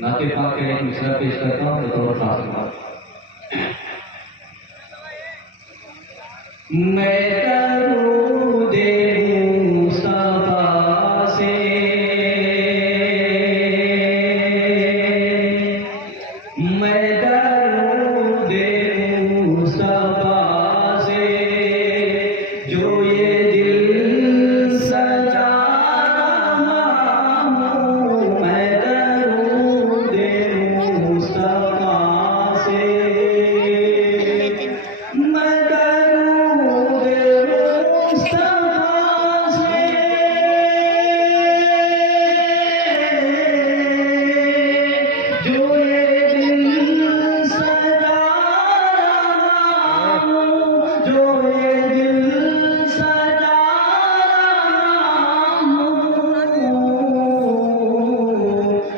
नाते पाक के लिए दूसरा पेश करता हूँ तो खास मैं दरूदे मुस्तफा से मैं दरूदे मुस्तफा से जो ये दिल सजा रहा हूँ मैं दरूदे मुस्तफा से मैं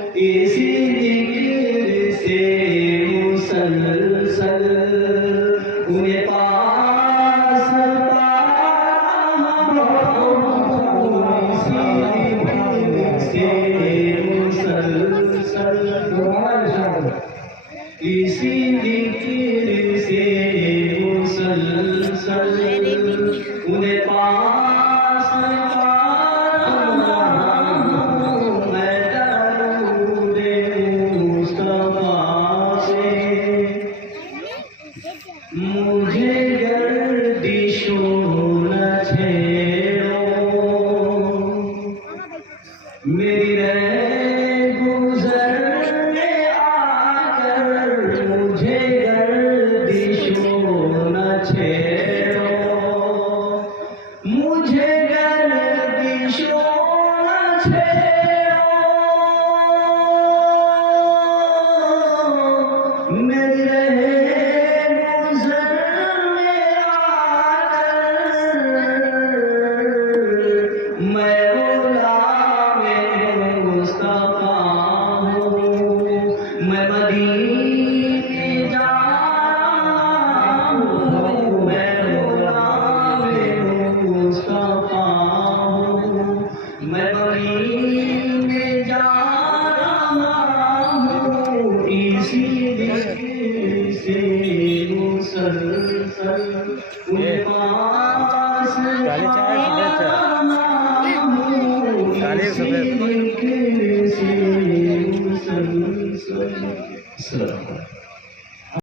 इसी जिक्र से मुसलसल उन्हें पास इसी जिक्र से मुसलसल उन्हें पास मैं दरूदे मुस्तफा से मुझे गर्दिशों न छेड़ो मेरी गुजर में आकर मुझे गर्दिशों न छेड़ो मुझे गर्दिशों न छेड़ो मेरे गुजर में आकर मैं मुस्तफा हूँ मैं मदीने जा रहा हूँ मैं मुस्तफा हूँ मैं मदीने जा रहा हूँ इसी दिल से मुसलसल उनके पास काले